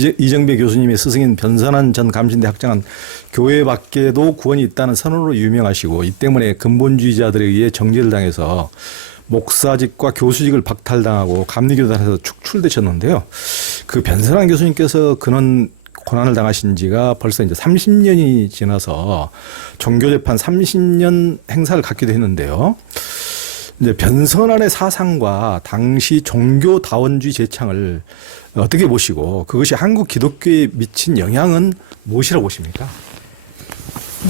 이정배 교수님의 스승인 변선한 전 감신대 학장은 교회 밖에도 구원이 있다는 선언으로 유명하시고, 이 때문에 근본주의자들에 의해 정죄를 당해서 목사직과 교수직을 박탈당하고 감리교단에서 축출되셨는데요. 그 변선한 교수님께서 그런 고난을 당하신 지가 벌써 이제 30년이 지나서 종교재판 30년 행사를 갖기도 했는데요. 이제 변선한의 사상과 당시 종교다원주의 제창을 어떻게 보시고, 그것이 한국 기독교에 미친 영향은 무엇이라고 보십니까?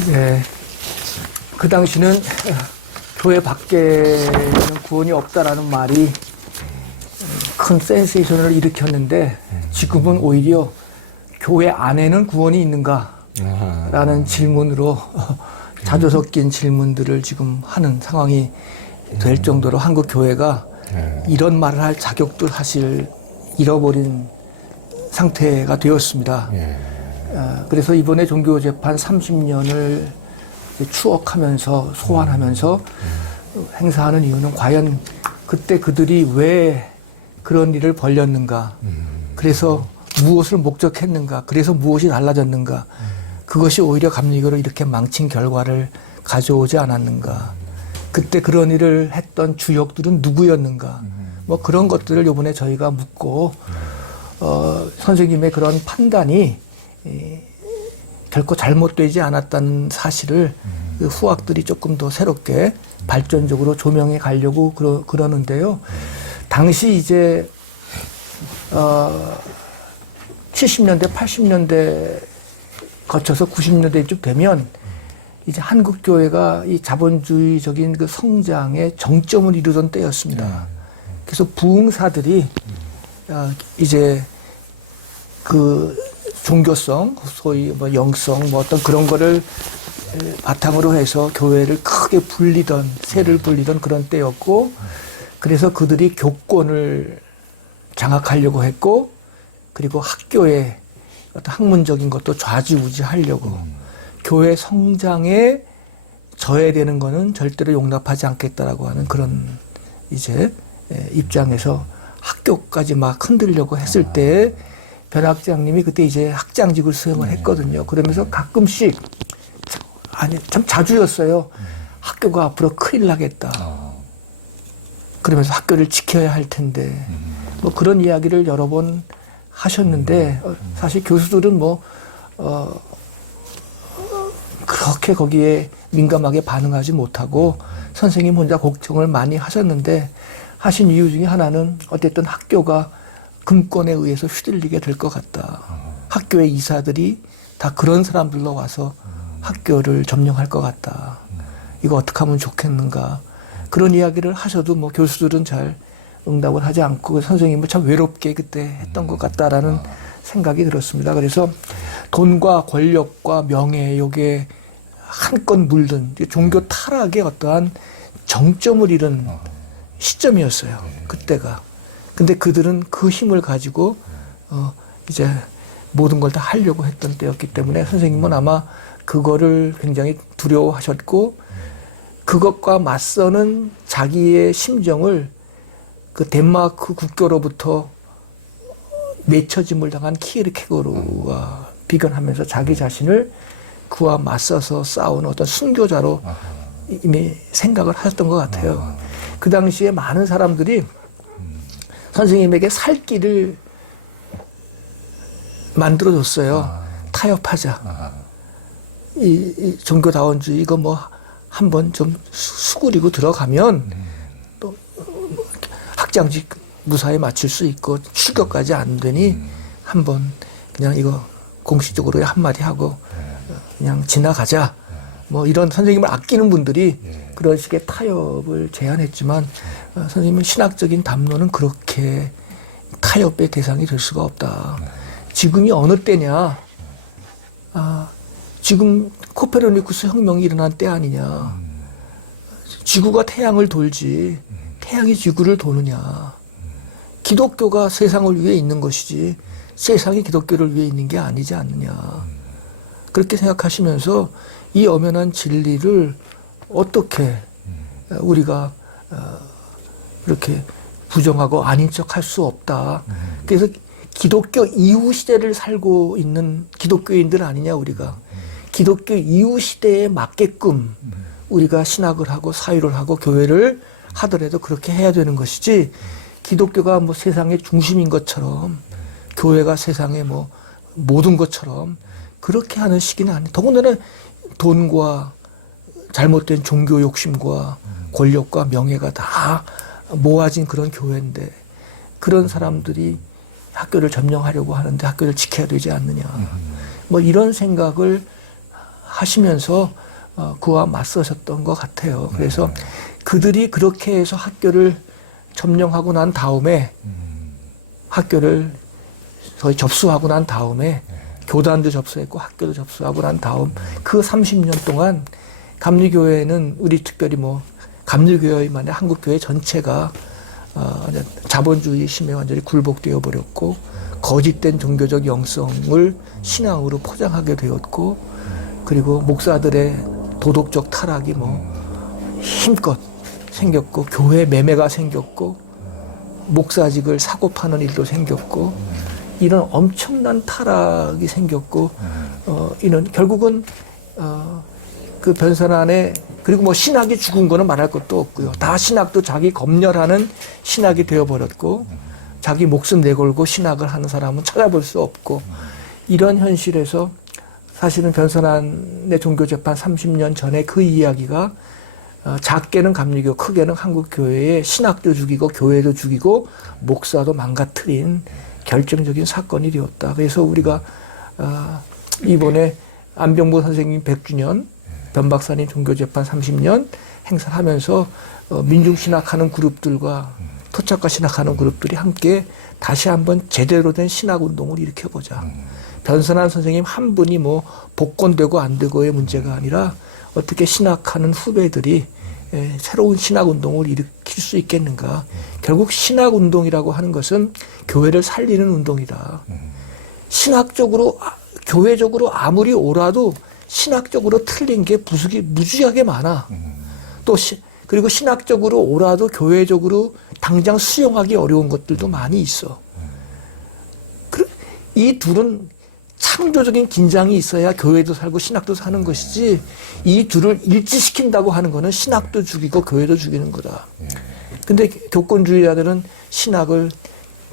네, 그 당시는 교회 밖에는 구원이 없다라는 말이 큰 센세이션을 일으켰는데, 지금은 오히려 교회 안에는 구원이 있는가라는 질문으로 자주 섞인 질문들을 지금 하는 상황이 될 정도로 한국 교회가 이런 말을 할 자격도 사실 잃어버린 상태가 되었습니다. 그래서 이번에 종교재판 30년을 추억하면서 소환하면서 행사하는 이유는 과연 그때 그들이 왜 그런 일을 벌였는가, 그래서 무엇을 목적했는가, 그래서 무엇이 달라졌는가, 그것이 오히려 감리교를 이렇게 망친 결과를 가져오지 않았는가, 그때 그런 일을 했던 주역들은 누구였는가, 뭐 그런 것들을 이번에 저희가 묻고, 선생님의 그런 판단이 결코 잘못되지 않았다는 사실을 그 후학들이 조금 더 새롭게 발전적으로 조명해 가려고 그러는데요. 당시 이제 70년대, 80년대 거쳐서 90년대쯤 되면 이제 한국 교회가 이 자본주의적인 그 성장의 정점을 이루던 때였습니다. 그래서 부흥사들이 이제 그 종교성, 소위 뭐 영성, 뭐 어떤 그런 거를 바탕으로 해서 교회를 크게 불리던, 세를 불리던 그런 때였고, 그래서 그들이 교권을 장악하려고 했고, 그리고 학교의 어떤 학문적인 것도 좌지우지하려고, 교회 성장에 저해되는 거는 절대로 용납하지 않겠다라고 하는 그런 이제 입장에서 학교까지 막 흔들려고 했을 때 변 학장님이 그때 이제 학장직을 수행을 했거든요. 그러면서 가끔씩, 아니 참 자주였어요. 학교가 앞으로 큰일 나겠다. 그러면서 학교를 지켜야 할 텐데, 뭐 그런 이야기를 여러 번 하셨는데, 사실 교수들은 뭐 그렇게 거기에 민감하게 반응하지 못하고 선생님 혼자 걱정을 많이 하셨는데, 하신 이유 중에 하나는 어쨌든 학교가 금권에 의해서 휘둘리게 될 것 같다. 학교의 이사들이 다 그런 사람들로 와서 학교를 점령할 것 같다. 이거 어떻게 하면 좋겠는가. 그런 이야기를 하셔도 뭐 교수들은 잘 응답을 하지 않고 선생님은 참 외롭게 그때 했던 것 같다라는 생각이 들었습니다. 그래서 돈과 권력과 명예, 요게 한껏 물든 종교 타락의 어떠한 정점을 이룬 시점이었어요. 그때가. 근데 그들은 그 힘을 가지고 이제 모든 걸 다 하려고 했던 때였기 때문에 선생님은 아마 그거를 굉장히 두려워하셨고, 그것과 맞서는 자기의 심정을 그 덴마크 국교로부터 내쳐짐을 당한 키에르케고르와 비견하면서 자기 자신을 그와 맞서서 싸우는 어떤 순교자로 이미 생각을 하셨던 것 같아요. 그 당시에 많은 사람들이 선생님에게 살 길을 만들어줬어요. 타협하자. 이 종교다원주의 이거 뭐 한번 좀 수그리고 들어가면 또 학장직 무사히 마칠 수 있고 출교까지 안 되니 한번 그냥 이거 공식적으로 한마디 하고 그냥 지나가자. 뭐 이런 선생님을 아끼는 분들이 그런 식의 타협을 제안했지만, 선생님은 신학적인 담론은 그렇게 타협의 대상이 될 수가 없다. 지금이 어느 때냐? 지금 코페르니쿠스 혁명이 일어난 때 아니냐? 지구가 태양을 돌지 태양이 지구를 도느냐? 기독교가 세상을 위해 있는 것이지 세상이 기독교를 위해 있는 게 아니지 않느냐? 그렇게 생각하시면서 이 엄연한 진리를 어떻게 우리가 이렇게 부정하고 아닌 척 할 수 없다. 그래서 기독교 이후 시대를 살고 있는 기독교인들 아니냐 우리가. 기독교 이후 시대에 맞게끔 우리가 신학을 하고 사유를 하고 교회를 하더라도 그렇게 해야 되는 것이지, 기독교가 뭐 세상의 중심인 것처럼 교회가 세상의 뭐 모든 것처럼 그렇게 하는 시기는 아니에요. 더군다나 돈과 잘못된 종교 욕심과 권력과 명예가 다 모아진 그런 교회인데, 그런 사람들이 학교를 점령하려고 하는데 학교를 지켜야 되지 않느냐. 뭐 이런 생각을 하시면서 그와 맞서셨던 것 같아요. 그래서 그들이 그렇게 해서 학교를 점령하고 난 다음에, 학교를 거의 접수하고 난 다음에, 교단도 접수했고 학교도 접수하고 난 다음 그 30년 동안 감리교회는, 우리 특별히 뭐 감리교회만의 한국교회 전체가 자본주의 심에 완전히 굴복되어 버렸고, 거짓된 종교적 영성을 신앙으로 포장하게 되었고, 그리고 목사들의 도덕적 타락이 뭐 힘껏 생겼고, 교회 매매가 생겼고, 목사직을 사고 파는 일도 생겼고, 이런 엄청난 타락이 생겼고, 이는 결국은 그 변산안에, 그리고 뭐 신학이 죽은 거는 말할 것도 없고요. 다 신학도 자기 검열하는 신학이 되어버렸고, 자기 목숨 내걸고 신학을 하는 사람은 찾아볼 수 없고, 이런 현실에서 사실은 변산안의 종교재판 30년 전에 그 이야기가 작게는 감리교, 크게는 한국교회의 신학도 죽이고 교회도 죽이고 목사도 망가뜨린 결정적인 사건이 되었다. 그래서 우리가 이번에 안병보 선생님 100주년, 변 박사님 종교재판 30년 행사를 하면서 민중신학하는 그룹들과 토착과 신학하는 그룹들이 함께 다시 한번 제대로 된 신학운동을 일으켜보자. 변선한 선생님 한 분이 뭐 복권되고 안 되고의 문제가 아니라 어떻게 신학하는 후배들이 새로운 신학운동을 일으킬 수 있겠는가. 결국 신학운동이라고 하는 것은 교회를 살리는 운동이다. 신학적으로, 교회적으로 아무리 옳아도 신학적으로 틀린 게 무지하게 많아. 또 그리고 신학적으로 옳아도 교회적으로 당장 수용하기 어려운 것들도 많이 있어. 이 둘은 창조적인 긴장이 있어야 교회도 살고 신학도 사는 것이지, 이 둘을 일치시킨다고 하는 거는 신학도 죽이고 교회도 죽이는 거다. 근데 교권주의자들은 신학을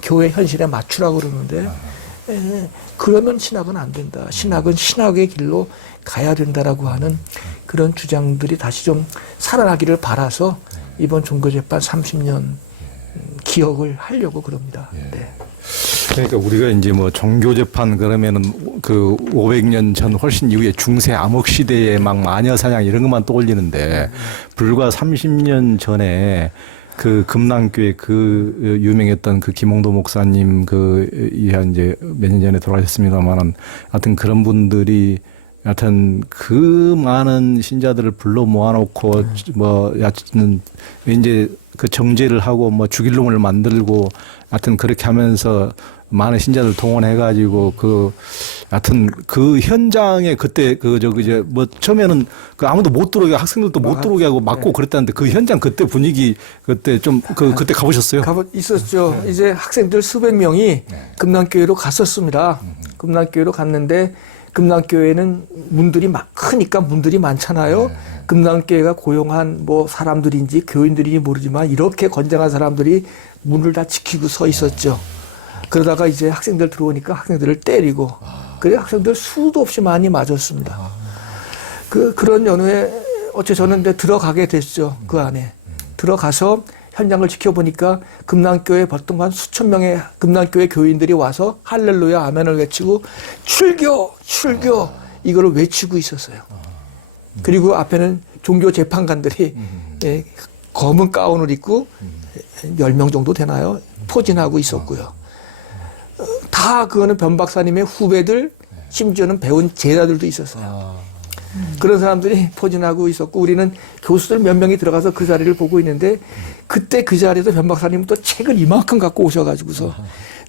교회 현실에 맞추라고 그러는데, 그러면 신학은 안 된다. 신학은 신학의 길로 가야 된다라고 하는 그런 주장들이 다시 좀 살아나기를 바라서 이번 종교재판 30년 기억을 하려고 그럽니다. 네. 그러니까 우리가 이제 뭐 종교재판 그러면은 그 500년 전 훨씬 이후에 중세 암흑 시대에 막 마녀 사냥 이런 것만 떠올리는데, 불과 30년 전에 그 금남교회 그 유명했던 그 김홍도 목사님 이제 몇 년 전에 돌아가셨습니다만은, 하여튼 그런 분들이 하여튼 그 많은 신자들을 불러 모아놓고 뭐 하여튼 이제 그 정제를 하고 뭐 죽일 놈을 만들고 하여튼 그렇게 하면서 많은 신자들 동원해가지고 하여튼 그 현장에 그때 이제 뭐 처음에는 그 아무도 못 들어오게, 학생들도 못 들어오게 하고 막고 그랬다는데, 그 현장 그때 분위기 그때 좀 그때 가보셨어요? 있었죠. 이제 학생들 수백 명이 금남교회로 갔었습니다. 금남교회로 갔는데, 금남교회는 문들이 크니까 문들이 많잖아요. 금남교회가 고용한 뭐 사람들인지 교인들인지 모르지만 이렇게 건장한 사람들이 문을 다 지키고 서 있었죠. 그러다가 이제 학생들 들어오니까 학생들을 때리고, 그래 학생들 수도 없이 많이 맞았습니다. 그런 연후에 저는 들어가게 됐죠. 그 안에 들어가서 현장을 지켜보니까 금남교회 보통 한 수천 명의 금남교회 교인들이 와서 할렐루야 아멘을 외치고 출교 이거를 외치고 있었어요. 그리고 앞에는 종교 재판관들이 검은 가운을 입고 10명 정도 되나요? 포진하고 있었고요. 다 그거는 변 박사님의 후배들, 심지어는 배운 제자들도 있었어요. 그런 사람들이 포진하고 있었고, 우리는 교수들 몇 명이 들어가서 그 자리를 보고 있는데, 그때 그 자리에서 변 박사님은 또 책을 이만큼 갖고 오셔가지고서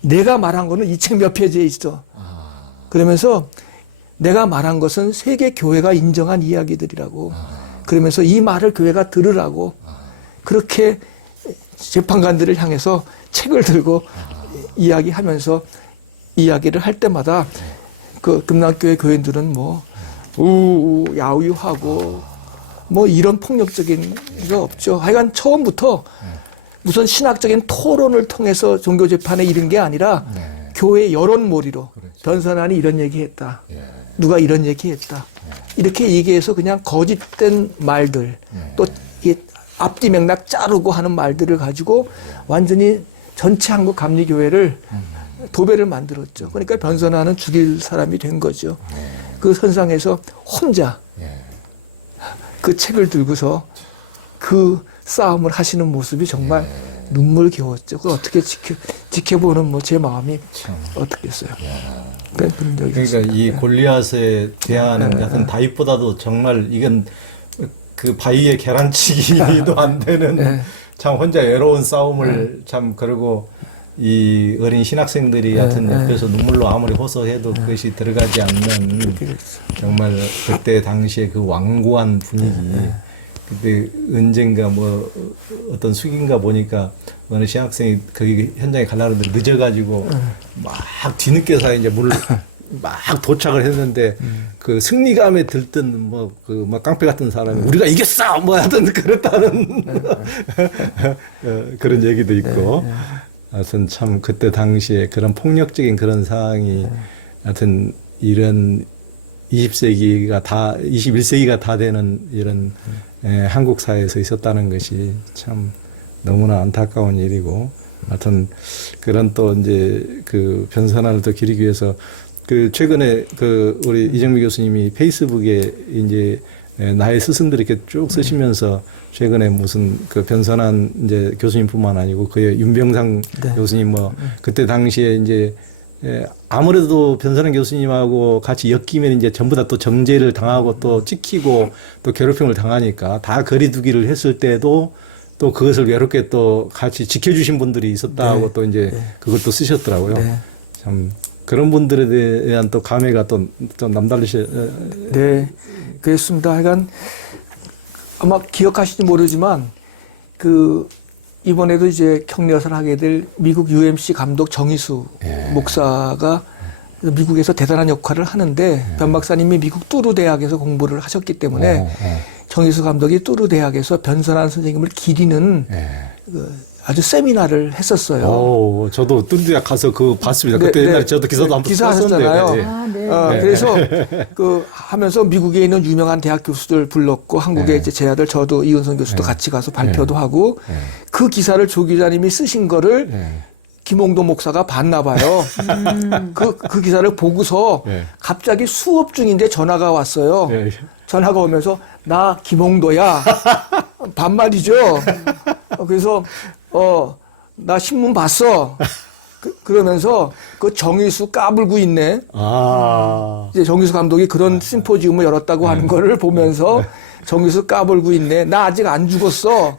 내가 말한 거는 이 책 몇 페이지에 있어. 그러면서 내가 말한 것은 세계 교회가 인정한 이야기들이라고. 그러면서 이 말을 교회가 들으라고. 그렇게 재판관들을 향해서 책을 들고 이야기하면서 이야기를 할 때마다 그 금남교회 교인들은 뭐 야유하고 뭐 이런 폭력적인 거 없죠. 하여간 처음부터 무슨 신학적인 토론을 통해서 종교 재판에 이른 게 아니라 교회 여론몰이로 변선환이 이런 얘기했다. 누가 이런 얘기했다. 이렇게 얘기해서 그냥 거짓된 말들 또 이게 앞뒤 맥락 자르고 하는 말들을 가지고 완전히 전체 한국 감리교회를 도배를 만들었죠. 그러니까 변선환은 죽일 사람이 된 거죠. 그 선상에서 혼자 그 책을 들고서 그 싸움을 하시는 모습이 정말 눈물겨웠죠. 그걸 어떻게 지켜보는 뭐 제 마음이 어떻겠어요. 그런 적이 그러니까 있습니다. 이 골리앗에 대하는 같은 다윗보다도 정말 이건 그 바위에 계란치기도 안 되는 참 혼자 외로운 싸움을 참 그러고 이 어린 신학생들이 하여튼 옆에서 눈물로 아무리 호소해도 그것이 들어가지 않는 정말 그때 당시에 그 완고한 분위기. 그때 언젠가 뭐 어떤 숙인가 보니까 어느 신학생이 거기 현장에 가려고 했는데 늦어가지고 막 뒤늦게서 이제 막 도착을 했는데 그 승리감에 들뜬 뭐 그 막 깡패 같은 사람이 우리가 이겼어 뭐 하여튼 그랬다는 그런 얘기도 있고 하여튼 참 그때 당시에 그런 폭력적인 그런 상황이 하여튼 이런 21세기가 다 되는 이런 한국 사회에서 있었다는 것이 참 너무나 안타까운 일이고, 하여튼 그런 또 이제 그 변선환을 더 기리기 위해서 그 최근에 그 우리 이정미 교수님이 페이스북에 이제 나의 스승들이 이렇게 쭉 쓰시면서 최근에 무슨 그 변선환 이제 교수님뿐만 아니고 그의 윤병상 교수님 뭐 그때 당시에 이제 아무래도 변선환 교수님하고 같이 엮이면 이제 전부 다 또 정죄를 당하고 또 찍히고 또 괴롭힘을 당하니까 다 거리두기를 했을 때도 또 그것을 외롭게 또 같이 지켜주신 분들이 있었다고 또 이제 그걸 또 쓰셨더라고요. 참 그런 분들에 대한 또 감회가 또 남다르시. 네, 그렇습니다. 하여간 아마 기억하실지 모르지만 그 이번에도 이제 격려를 하게 될 미국 UMC 감독 정희수 목사가 미국에서 대단한 역할을 하는데 변 박사님이 미국 뚜루 대학에서 공부를 하셨기 때문에 정희수 감독이 뚜루 대학에서 변선환 선생님을 기리는 그 아주 세미나를 했었어요. 오, 저도 뚜루 대학 가서 그거 봤습니다. 그때 옛날에 저도 기사도 한번 기사 썼었는데. 하셨잖아요. 그래서 그 하면서 미국에 있는 유명한 대학 교수들 불렀고 한국에 이제 제 아들 저도 이은선 교수도 같이 가서 발표도 하고 그 기사를 조 기자님이 쓰신 거를 김홍도 목사가 봤나 봐요. 그 기사를 보고서 갑자기 수업 중인데 전화가 왔어요. 전화가 오면서 나 김홍도야. 반말이죠. 그래서 나 신문 봤어. 그러면서 그 정의수 까불고 있네. 이제 정의수 감독이 그런 심포지움을 열었다고 하는 거를 보면서 정의수 까불고 있네. 나 아직 안 죽었어.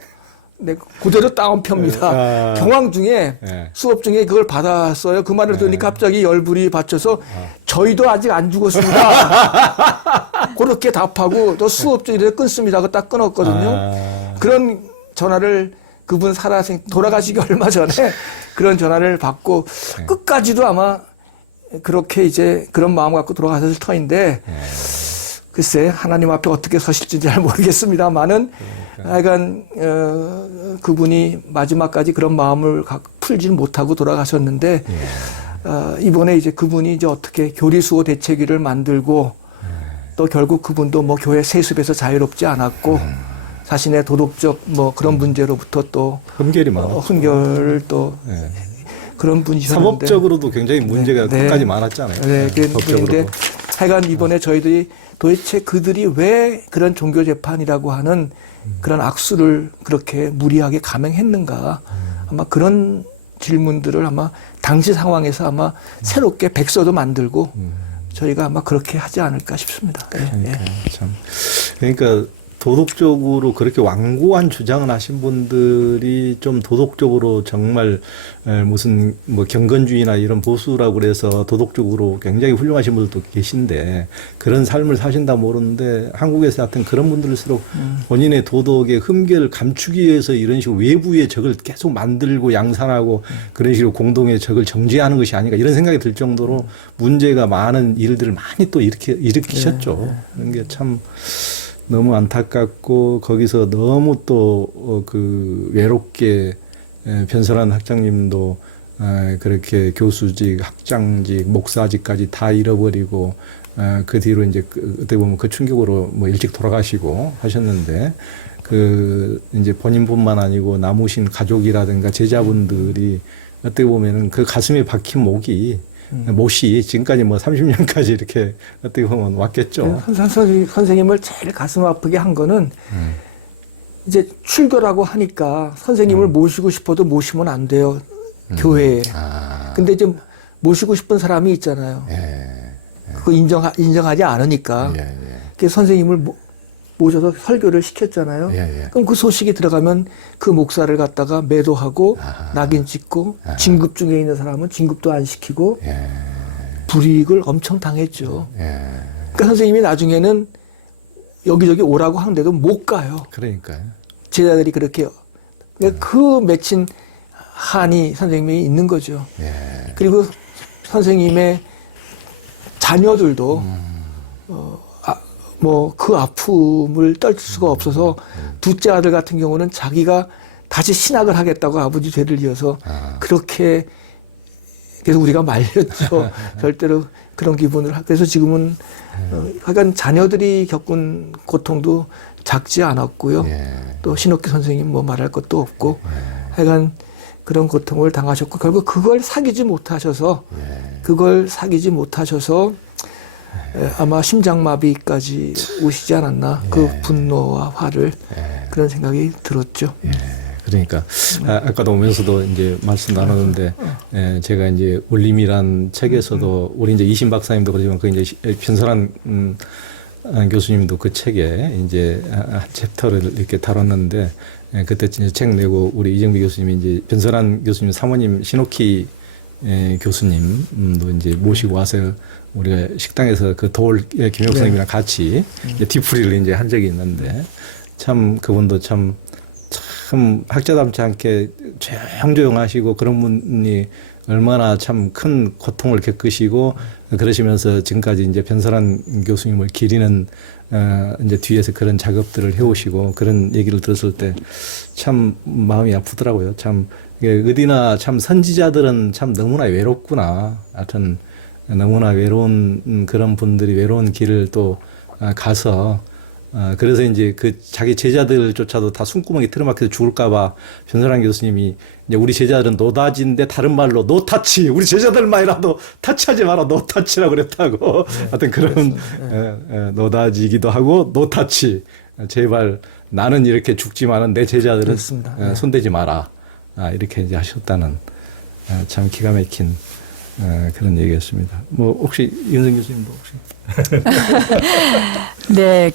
네, 그대로 다운표입니다. 경황 중에 수업 중에 그걸 받았어요. 그 말을 들으니 갑자기 열불이 받쳐서 저희도 아직 안 죽었습니다. 그렇게 답하고 또 수업 중에 끊습니다. 그거 딱 끊었거든요. 그런 전화를 그분 돌아가시기 얼마 전에 그런 전화를 받고 끝까지도 아마 그렇게 이제 그런 마음 갖고 돌아가셨을 터인데 글쎄 하나님 앞에 어떻게 서실지 잘 모르겠습니다만은 하여간 그분이 마지막까지 그런 마음을 풀지 못하고 돌아가셨는데 이번에 이제 그분이 이제 어떻게 교리수호 대책위를 만들고 또 결국 그분도 뭐 교회 세습에서 자유롭지 않았고 자신의 도덕적 뭐 그런 문제로부터 또 흠결이 많았죠. 흠결을 또 그런 분이셨는데 사법적으로도 굉장히 문제가 끝까지 많았잖아요. 그런데 하여간 이번에 저희들이 도대체 그들이 왜 그런 종교 재판이라고 하는 그런 악수를 그렇게 무리하게 감행했는가 아마 그런 질문들을 아마 당시 상황에서 아마 새롭게 백서도 만들고 저희가 아마 그렇게 하지 않을까 싶습니다. 참. 그러니까 도덕적으로 그렇게 완고한 주장을 하신 분들이 좀 도덕적으로 정말 무슨 뭐 경건주의나 이런 보수라고 그래서 도덕적으로 굉장히 훌륭하신 분들도 계신데 그런 삶을 사신다 모르는데 한국에서 하여튼 그런 분들일수록 본인의 도덕의 흠결을 감추기 위해서 이런 식으로 외부의 적을 계속 만들고 양산하고 그런 식으로 공동의 적을 정죄하는 것이 아닌가 이런 생각이 들 정도로 문제가 많은 일들을 많이 또 일으키셨죠. 그런 게 참 너무 안타깝고 거기서 너무 또 그 외롭게 변선한 학장님도 그렇게 교수직, 학장직, 목사직까지 다 잃어버리고 그 뒤로 이제 어떻게 보면 그 충격으로 뭐 일찍 돌아가시고 하셨는데 그 이제 본인뿐만 아니고 남으신 가족이라든가 제자분들이 어떻게 보면은 그 가슴에 박힌 못이 지금까지 뭐 30년까지 이렇게 어떻게 보면 왔겠죠. 선생님을 제일 가슴 아프게 한 거는 이제 출교라고 하니까 선생님을 모시고 싶어도 모시면 안 돼요. 교회에. 근데 이제 모시고 싶은 사람이 있잖아요. 그거 인정하지 않으니까. 그래서 선생님을 모셔서 설교를 시켰잖아요. 그럼 그 소식이 들어가면 그 목사를 갖다가 매도하고 낙인 찍고 진급 중에 있는 사람은 진급도 안 시키고 불이익을 엄청 당했죠. 그러니까 선생님이 나중에는 여기저기 오라고 하는데도 못 가요. 그러니까요. 제자들이 그렇게 그러니까 그 맺힌 한이 선생님이 있는 거죠. 그리고 선생님의 자녀들도 뭐 그 아픔을 떨칠 수가 없어서 둘째 아들 같은 경우는 자기가 다시 신학을 하겠다고 아버지 죄를 이어서 그렇게 그래서 우리가 말렸죠. 절대로 그런 기분을. 그래서 지금은 하여간 자녀들이 겪은 고통도 작지 않았고요. 또 신옥기 선생님 뭐 말할 것도 없고 하여간 그런 고통을 당하셨고 결국 그걸 사귀지 못하셔서 아마 심장마비까지 오시지 않았나. 그 분노와 화를 그런 생각이 들었죠. 그러니까 아까도 오면서도 이제 말씀 나누는데 제가 이제 울림이란 책에서도 우리 이제 이신 박사님도 그러지만 그 이제 변선한 교수님도 그 책에 이제 한 챕터를 이렇게 다뤘는데 그때 이제 책 내고 우리 이정비 교수님이 이제 변선한 교수님 사모님 신옥희 교수님도 이제 모시고 와서 우리가 식당에서 그 도올 김혁 선생님이랑 같이 이제 뒤풀이를 이제 한 적이 있는데 참 그분도 참 학자답지 않게 조용조용하시고 그런 분이 얼마나 참 큰 고통을 겪으시고 그러시면서 지금까지 이제 변선한 교수님을 기리는 이제 뒤에서 그런 작업들을 해오시고 그런 얘기를 들었을 때 참 마음이 아프더라고요. 참 어디나 참 선지자들은 참 너무나 외롭구나. 하여튼 너무나 외로운 그런 분들이 외로운 길을 또 가서 그래서 이제 그 자기 제자들조차도 다 숨구멍에 틀어막혀서 죽을까봐 변선한 교수님이 이제 우리 제자들은 노다지인데 다른 말로 노타치 우리 제자들만이라도 타치하지 마라 노타치라고 그랬다고 하여튼 그런 노다지기도 하고 노타치 제발 나는 이렇게 죽지만은 내 제자들은 손대지 마라 이렇게 이제 하셨다는 참 기가 막힌 그런 얘기였습니다. 뭐 혹시 윤선 교수님도 혹시 네,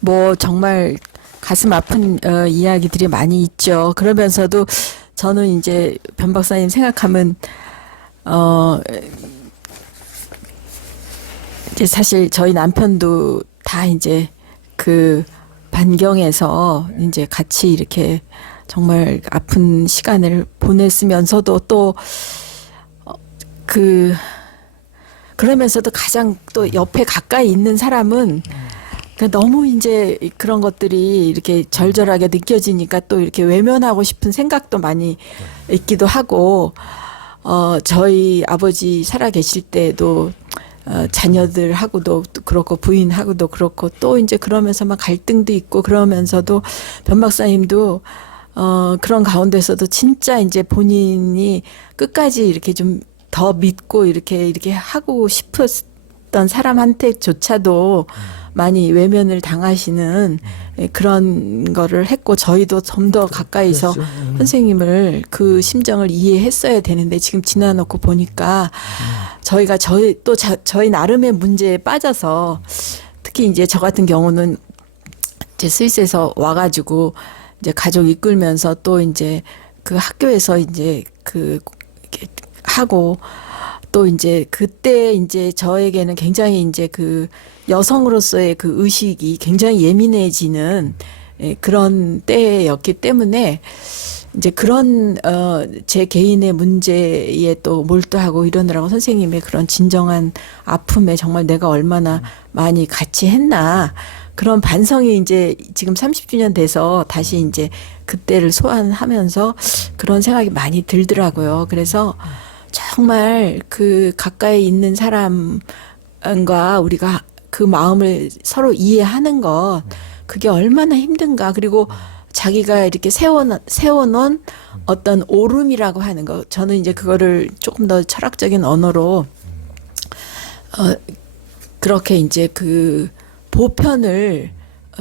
뭐 정말 가슴 아픈 이야기들이 많이 있죠. 그러면서도 저는 이제 변 박사님 생각하면 이제 사실 저희 남편도 다 이제 그 반경에서 이제 같이 이렇게 정말 아픈 시간을 보냈으면서도 또 그러면서도 가장 또 옆에 가까이 있는 사람은 너무 이제 그런 것들이 이렇게 절절하게 느껴지니까 또 이렇게 외면하고 싶은 생각도 많이 있기도 하고, 저희 아버지 살아 계실 때도 자녀들하고도 그렇고 부인하고도 그렇고 또 이제 그러면서 막 갈등도 있고 그러면서도 변 박사님도 그런 가운데서도 진짜 이제 본인이 끝까지 이렇게 좀 더 믿고 이렇게 하고 싶었던 사람한테조차도 많이 외면을 당하시는 그런 거를 했고 저희도 좀 더 가까이서 선생님을 그 심정을 이해했어야 되는데 지금 지나놓고 보니까 저희가 저희 나름의 문제에 빠져서 특히 이제 저 같은 경우는 이제 스위스에서 와가지고 이제 가족 이끌면서 또 이제 그 학교에서 이제 그 이렇게 하고 또 이제 그때 이제 저에게는 굉장히 이제 그 여성으로서의 그 의식이 굉장히 예민해지는 그런 때였기 때문에 이제 그런 제 개인의 문제에 또 몰두하고 이러느라고 선생님의 그런 진정한 아픔에 정말 내가 얼마나 많이 같이 했나 그런 반성이 이제 지금 30주년 돼서 다시 이제 그때를 소환하면서 그런 생각이 많이 들더라고요. 그래서 정말 그 가까이 있는 사람과 우리가 그 마음을 서로 이해하는 것 그게 얼마나 힘든가. 그리고 자기가 이렇게 세워놓은 어떤 오름이라고 하는 거. 저는 이제 그거를 조금 더 철학적인 언어로 그렇게 이제 그 보편을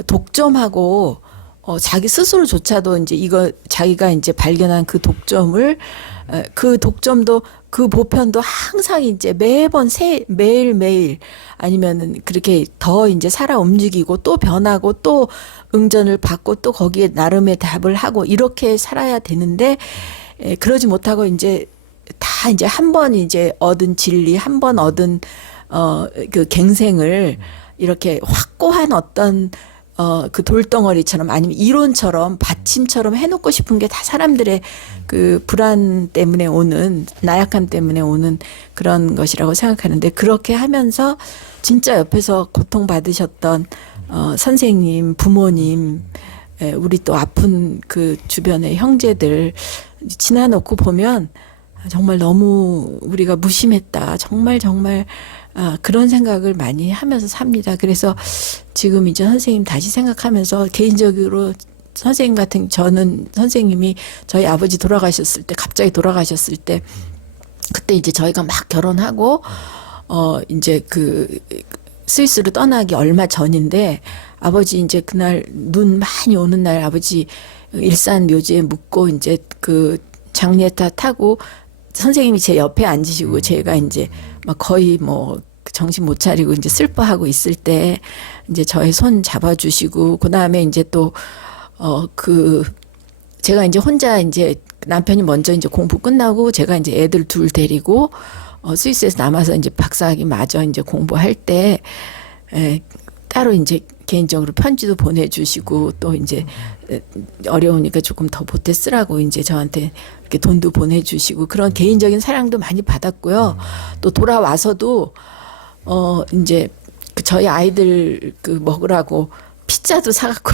독점하고 자기 스스로조차도 이제 이거 자기가 이제 발견한 그 독점을 그 독점도 그 보편도 항상 이제 매번 매일매일 아니면은 그렇게 더 이제 살아 움직이고 또 변하고 또 응전을 받고 또 거기에 나름의 답을 하고 이렇게 살아야 되는데 그러지 못하고 이제 다 이제 한 번 이제 얻은 진리 한 번 얻은 그 갱생을 이렇게 확고한 어떤 그 돌덩어리처럼 아니면 이론처럼 받침처럼 해놓고 싶은 게 다 사람들의 그 불안 때문에 오는 나약함 때문에 오는 그런 것이라고 생각하는데 그렇게 하면서 진짜 옆에서 고통받으셨던 선생님, 부모님, 우리 또 아픈 그 주변의 형제들 지나놓고 보면 정말 너무 우리가 무심했다. 정말 그런 생각을 많이 하면서 삽니다. 그래서 지금 이제 선생님 다시 생각하면서 개인적으로 선생님 같은 저는 선생님이 저희 아버지 돌아가셨을 때 갑자기 돌아가셨을 때 그때 이제 저희가 막 결혼하고 이제 그 스위스로 떠나기 얼마 전인데 아버지 이제 그날 눈 많이 오는 날 아버지 일산 묘지에 묵고 이제 그 장례타 타고 선생님이 제 옆에 앉으시고 제가 이제 막 거의 뭐 정신 못 차리고 이제 슬퍼하고 있을 때 이제 저의 손 잡아주시고 그 다음에 이제 또 제가 이제 혼자 이제 남편이 먼저 이제 공부 끝나고 제가 이제 애들 둘 데리고 스위스에서 남아서 이제 박사학위 마저 이제 공부할 때 따로 이제 개인적으로 편지도 보내주시고 또 이제 어려우니까 조금 더 보태 쓰라고 이제 저한테 이렇게 돈도 보내주시고 그런 개인적인 사랑도 많이 받았고요. 또 돌아와서도 이제 그 저희 아이들 그 먹으라고 피자도 사갖고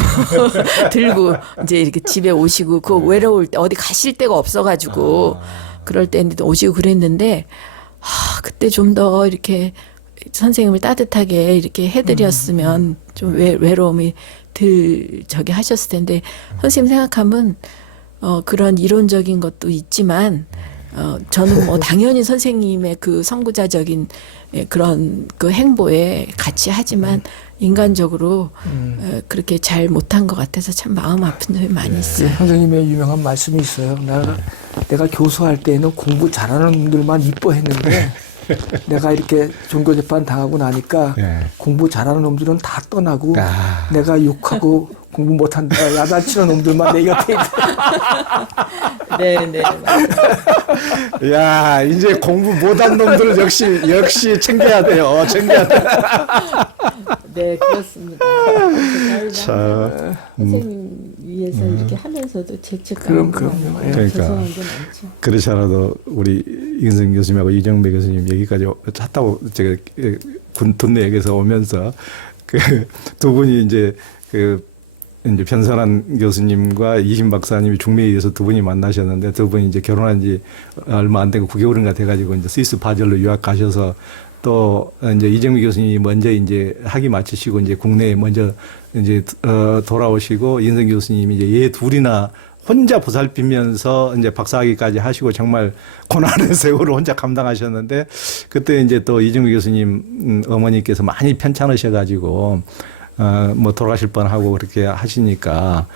들고 이제 이렇게 집에 오시고 그 외로울 때 어디 가실 데가 없어가지고 그럴 때 오시고 그랬는데 그때 좀 더 이렇게 선생님을 따뜻하게 이렇게 해드렸으면 좀 외로움이 덜 저기 하셨을 텐데 선생님 생각하면 그런 이론적인 것도 있지만 저는 뭐 당연히 선생님의 그 선구자적인 그런 그 행보에 같이 하지만 인간적으로 그렇게 잘 못한 것 같아서 참 마음 아픈 점이 많이 있어요. 선생님의 유명한 말씀이 있어요. 내가 교수할 때는 공부 잘하는 놈들만 이뻐했는데 내가 이렇게 종교재판 당하고 나니까 공부 잘하는 놈들은 다 떠나고 내가 욕하고 공부 못한다 야단치는 놈들만 내 곁에 있다. 네. 야, 이제 공부 못한 놈들 역시 챙겨야 돼요. 챙겨야 돼. 네, 그렇습니다. 자, 선생님 위해서 이렇게 하면서도 그럼요. 그러니까. 죄송한 게 많죠. 그렇지 않아도 우리 이근성 교수님하고 이정배 교수님 여기까지 차 타고 제가 군屯내역에서 오면서 그 두 분이 이제 이제 변선한 교수님과 이신 박사님이 중매에 의해서 두 분이 만나셨는데 두 분이 이제 결혼한 지 얼마 안 되고 9개월인가 돼가지고 이제 스위스 바젤로 유학 가셔서 또 이제 이정미 교수님이 먼저 이제 학위 마치시고 이제 국내에 먼저 이제 돌아오시고 이근성 교수님이 이제 얘 둘이나 혼자 보살피면서 이제 박사학위까지 하시고 정말 고난의 세월을 혼자 감당하셨는데 그때 이제 또 이정미 교수님 어머니께서 많이 편찮으셔가지고 뭐 돌아가실 뻔하고 그렇게 하시니까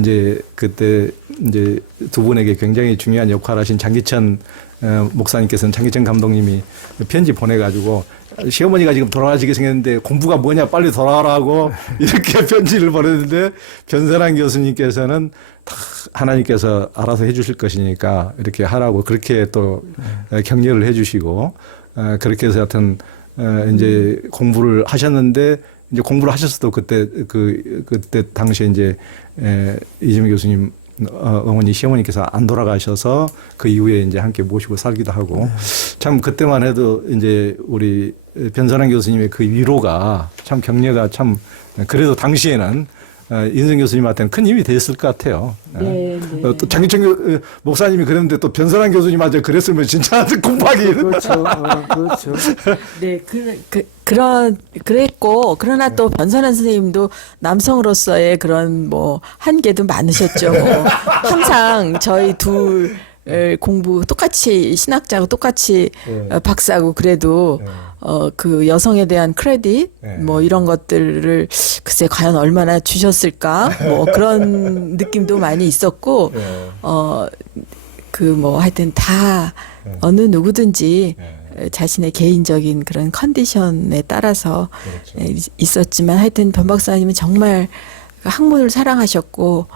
이제 그때 이제 두 분에게 굉장히 중요한 역할을 하신 장기천 목사님께서는 장기천 감독님이 편지 보내가지고 시어머니가 지금 돌아가시게 생겼는데 공부가 뭐냐 빨리 돌아가라고 이렇게 편지를 보냈는데 변선한 교수님께서는 다 하나님께서 알아서 해주실 것이니까 이렇게 하라고 그렇게 또 격려를 해주시고 그렇게 해서 하여튼 이제 공부를 하셨는데 이제 공부를 하셨어도 그때 당시에 이제 이재명 교수님 어머니 시어머니께서 안 돌아가셔서 그 이후에 이제 함께 모시고 살기도 하고 참 그때만 해도 이제 우리 변선한 교수님의 그 위로가 참 격려가 참 그래도 당시에는 인생 교수님한테는 큰 힘이 됐을 것 같아요. 네, 네. 또 장기천 목사님이 그랬는데 또 변선한 교수님한테 그랬으면 진짜 공부하기 그렇죠. 그렇죠. 네, 그랬고, 그러나 또 변선한 선생님도 남성으로서의 그런 뭐 한계도 많으셨죠. 뭐 항상 저희 둘 공부 똑같이 신학자고 똑같이 박사고 그래도 그 여성에 대한 크레딧 뭐 이런 것들을 글쎄 과연 얼마나 주셨을까 뭐 그런 느낌도 많이 있었고 그 뭐 하여튼 다 어느 누구든지 자신의 개인적인 그런 컨디션에 따라서 있었지만 하여튼 변 박사님은 정말 학문을 사랑하셨고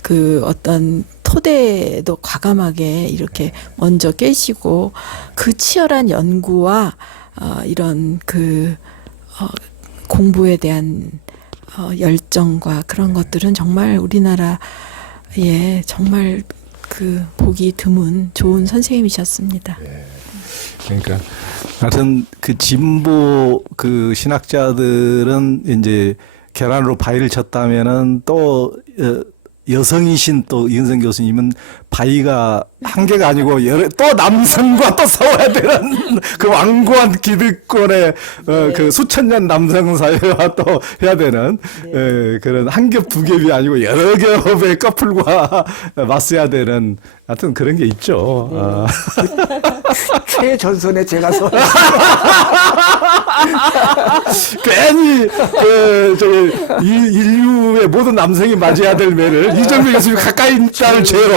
그 어떤 토대도 과감하게 이렇게 먼저 깨시고 그 치열한 연구와 이런 그 공부에 대한 열정과 그런 것들은 정말 우리나라에 정말 그 보기 드문 좋은 선생님이셨습니다. 그러니까 하여튼 그 진보 그 신학자들은 이제 계란으로 바위를 쳤다면은 또 여성이신 또 이은성 교수님은 바위가 한 개가 아니고 또 남성과 또 싸워야 되는 그 완고한 기득권의 그 수천 년 남성 사회와 또 해야 되는 그런 한 겹 두 겹이 아니고 여러 겹의 커플과 맞서야 되는 하여튼 그런 게 있죠. 최전선에 제가 서 괜히 저기 인류의 모든 남성이 맞아야 될 매를 이정미 교수님 가까이 있다는 죄로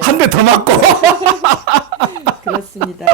한 대 더 맞고 그렇습니다.